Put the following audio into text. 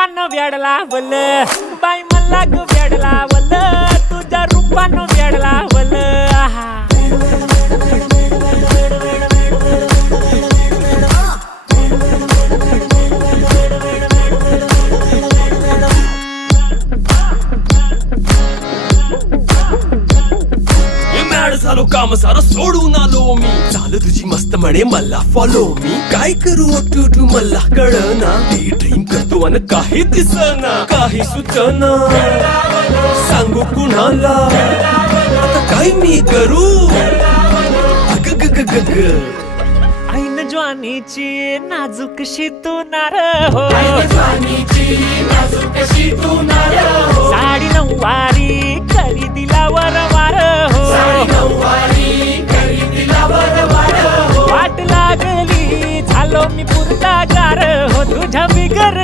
रूपानं वेड लावल बाई मला ग वेड लावल तुझ्या रूपानं वेड लावल झालो काम सारं सोडून आलो मी चाल तुझी मस्त म्हणे मला फॉलो मी काय करू टू मला कळना ती ड्रीम करतो आणि काही दिसना काही सुचना सांगू कुणाला आता काय मी करू अग ग ग ग ग ऐन ज्वानीची नाजूकशी तू नार हो साडी नऊवारी करी दिला वरवार हो वाट लागली झालो मी पुरता गार हो तुझ्या बिगर